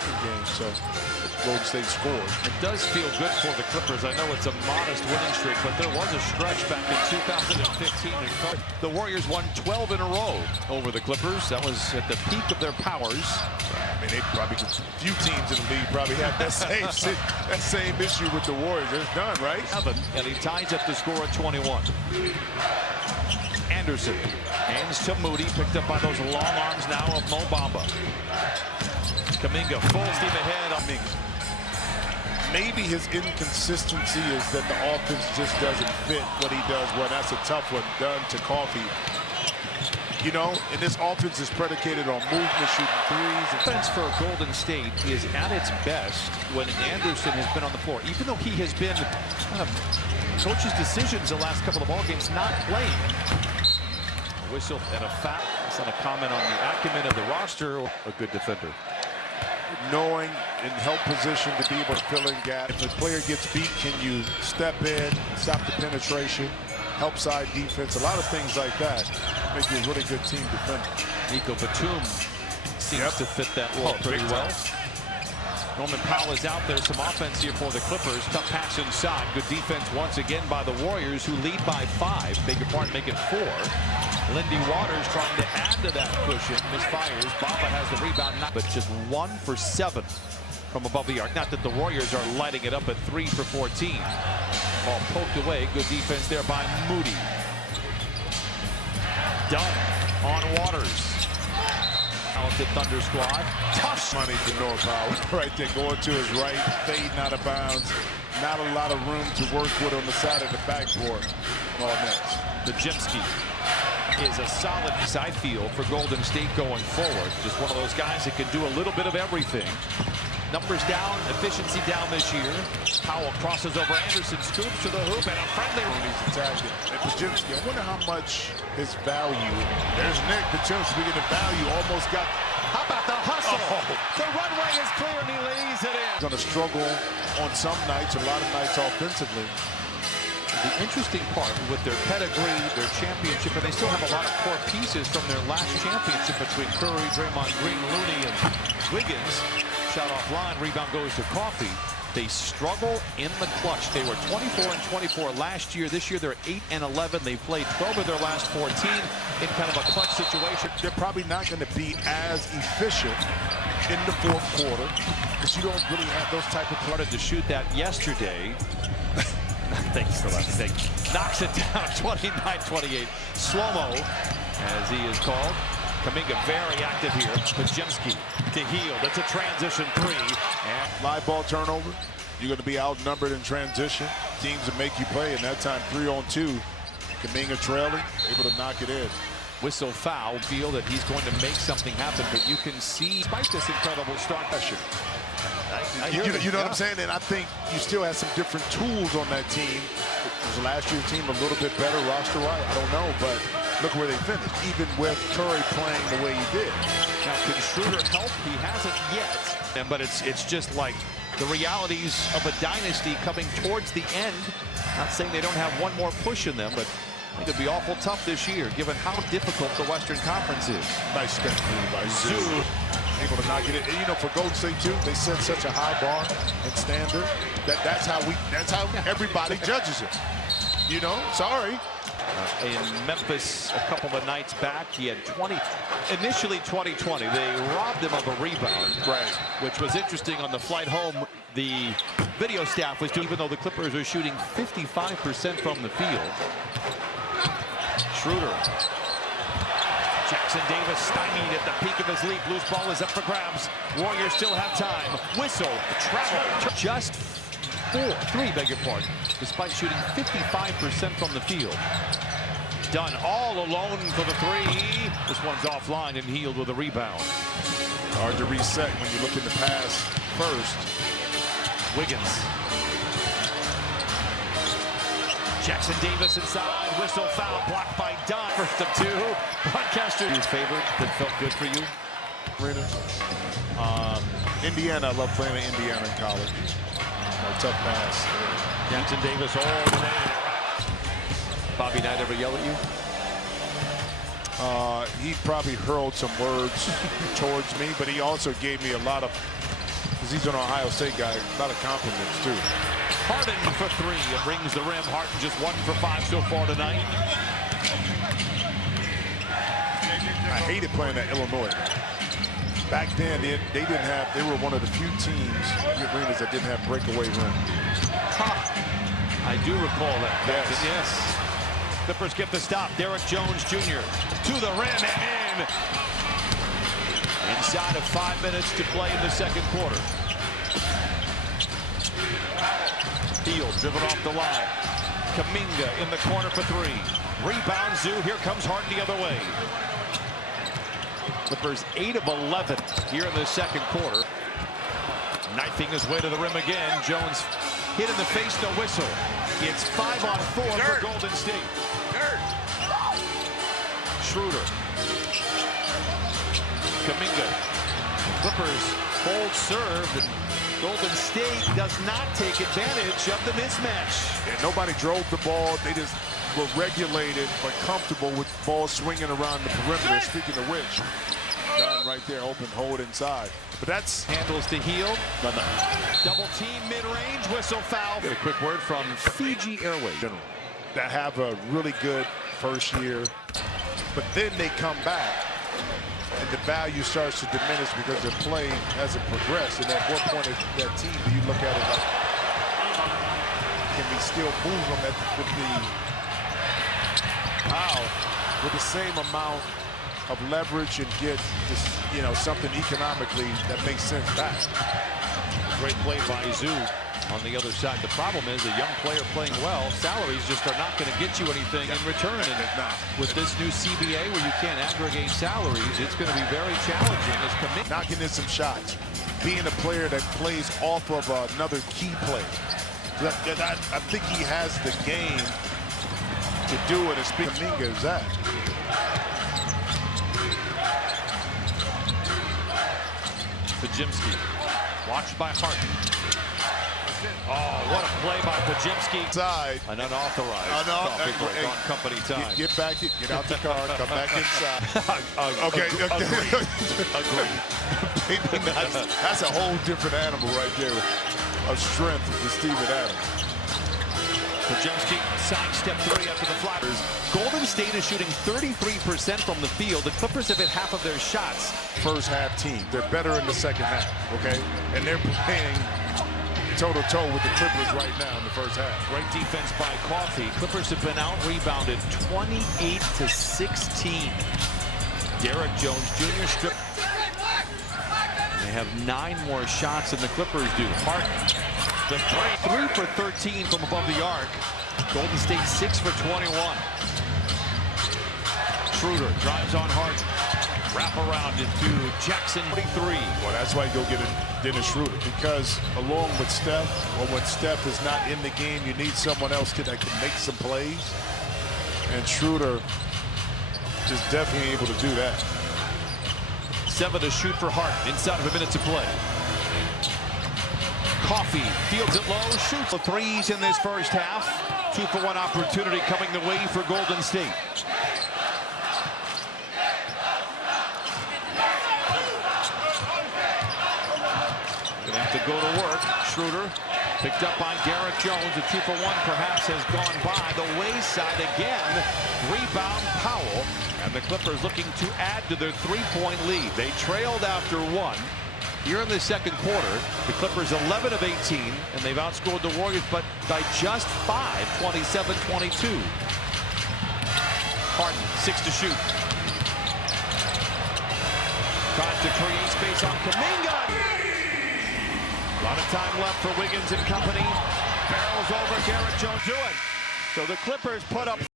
second game, so Golden State scored. It does feel good for the Clippers. I know it's a modest winning streak, but there was a stretch back in 2015. The Warriors won 12 in a row over the Clippers. That was at the peak of their powers. I mean, few teams in the league probably have that same issue with the Warriors. It's done, right? And he ties up the score at 21. Anderson hands to Moody, picked up by those long arms now of Mo Bamba. Kuminga full steam ahead on Kuminga. Maybe his inconsistency is that the offense just doesn't fit what he does well. That's a tough one done to Coffee. You know, and this offense is predicated on movement, shooting threes. Defense for Golden State is at its best when Anderson has been on the floor. Even though he has been kind of coach's decisions the last couple of ball games not playing. A whistle and a foul. It's not a comment on the acumen of the roster. A good defender. Knowing in help position to be able to fill in gaps. If a player gets beat, can you step in, stop the penetration, help side defense, a lot of things like that make you a really good team defender. Nico Batum seems to fit that role pretty well. Norman Powell is out there. Some offense here for the Clippers. Tough pass inside. Good defense once again by the Warriors, who lead by 5. Beg your pardon, make it 4. Lindy Waters trying to add to that cushion. Misfires. Bamba has the rebound, but just 1 for 7 from above the arc. Not that the Warriors are lighting it up at 3 for 14. Ball poked away. Good defense there by Moody. Done on Waters. Talented Thunder squad. Tough money to Norman Powell right there, going to his right, fading out of bounds. Not a lot of room to work with on the side of the backboard. All next. Bajemski is a solid side field for Golden State going forward. Just one of those guys that can do a little bit of everything. Numbers down, efficiency down this year. Powell crosses over Anderson, scoops to the hoop, and a friendly. He's attacking. And Bajemski, I wonder how much his value. There's Nick Bajemski getting value. Almost got. How about the hustle? Oh. The runway is clear and he lays it in. Going to struggle on some nights, a lot of nights offensively. The interesting part with their pedigree, their championship, and they still have a lot of core pieces from their last championship between Curry, Draymond Green, Looney, and Wiggins. Shot off line, rebound goes to Coffee. They struggle in the clutch. They were 24 and 24 last year. This year they're 8 and 11. They've played 12 of their last 14 in kind of a clutch situation. They're probably not going to be as efficient in the fourth quarter because you don't really have those type of started to shoot that yesterday. Thanks for that. Knocks it down 29-28. Slow-mo, as he is called. Kuminga very active here. Bajemski to Hield. That's a transition 3. And live ball turnover. You're going to be outnumbered in transition. Teams that make you play, and that time 3-on-2. Kuminga trailing, able to knock it in. Whistle foul. Feel that he's going to make something happen, but you can see, despite this incredible start pressure. You know what I'm saying? And I think you still have some different tools on that team. Was last year's team a little bit better roster-wise? I don't know, but look where they finished, even with Curry playing the way he did. Now, can Schroeder help? He hasn't yet. But it's just like the realities of a dynasty coming towards the end. Not saying they don't have one more push in them, but I think it'd be awful tough this year, given how difficult the Western Conference is. Nice step by Zoo. Able to knock it in. And, you know, for Golden State too, they set such a high bar and standard that's how everybody judges it. You know, sorry. In Memphis a couple of nights back, he had 20. Initially 2020, they robbed him of a rebound, right? Which was interesting. On the flight home, the video staff was doing, even though the Clippers are shooting 55% from the field. Schroeder. Jackson Davis stymied at the peak of his leap. Loose ball is up for grabs. Warriors still have time. Whistle, travel. Just 3, beg your pardon, despite shooting 55% from the field. Done all alone for the 3. This one's offline and Hield with a rebound. Hard to reset when you look at the pass first. Wiggins. Jackson Davis inside, whistle foul, blocked by Dunn. First of 2. Broadcaster, your favorite that felt good for you? Indiana, I love playing in Indiana in college. Tough pass. Jackson Davis all the way. Bobby Knight ever yell at you? He probably hurled some words towards me, but he also gave me a lot of because he's an Ohio State guy. A lot of compliments, too. Harden for three and rings the rim. Harden just 1 for 5 so far tonight. I hated playing at Illinois. Back then, they didn't have. They were one of the few teams, the arenas, that didn't have breakaway rim. I do recall that. Yes. Yes. Clippers get the stop. Derek Jones Jr. to the rim and in. Inside of 5 minutes to play in the second quarter. Hield driven off the line. Kuminga in the corner for three. Rebound Zoo. Here comes Harden the other way. Clippers 8 of 11 here in the second quarter. Knifing his way to the rim again. Jones hit in the face, no whistle. It's 5-on-4 for Golden State. Schroeder. Kuminga. Clippers hold serve, and Golden State does not take advantage of the mismatch. And nobody drove the ball. They just were regulated but comfortable with the ball swinging around the perimeter. Speaking of which, John right there, open, hold inside. But that's handles to Hield. Double team mid-range, whistle foul. Get a quick word from Fiji Airways. That have a really good first year, but then they come back and the value starts to diminish because their play hasn't progressed. And at what point of that team do you look at it like, can we still move them with the same amount of leverage and get this, something economically that makes sense back? Great play by Zoo on the other side. The problem is a young player playing well, salaries just are not going to get you anything in return. And with this new CBA where you can't aggregate salaries, it's going to be very challenging. As knocking in some shots, being a player that plays off of another key player. I think he has the game to do it. And speaking of Kuminga, is that. Podziemski, watched by Harden. Oh, what a play by Podziemski. Inside. An unauthorized coffee break on company time. Get back, get out the car, come back inside. Okay. Agreed. That's a whole different animal right there of strength with Steven Adams. Podziemski sidestep three after the Flyers. Golden State is shooting 33% from the field. The Clippers have hit half of their shots. First half team. They're better in the second half, okay? And they're playing toe-to-toe with the Clippers right now in the first half. Great defense by Coffey. Clippers have been out-rebounded 28-16. Derek Jones Jr. stripped. They have 9 more shots than the Clippers do. Harden. The 3 for 13 from above the arc. Golden State 6 for 21. Schroeder drives on Harden. Wrap around into Jackson. 23. Well, that's why you go get Dennis Schroeder, because along with Steph, or when Steph is not in the game, you need someone else that can make some plays. And Schroeder is definitely able to do that. 7 to shoot for Harden inside of a minute to play. Coffey fields it low, shoots the threes in this first half. 2-for-1 opportunity coming the way for Golden State. Gonna have to go to work. Schroeder picked up by Derek Jones. A 2-for-1 perhaps has gone by the wayside again. Rebound Powell, and the Clippers looking to add to their 3-point lead. They trailed after 1. Here in the second quarter, the Clippers 11 of 18, and they've outscored the Warriors, but by just 5, 27-22. Harden, 6 to shoot. Tries to create space on Kuminga. A lot of time left for Wiggins and company. Barrels over, Derek Jones do it. So the Clippers put up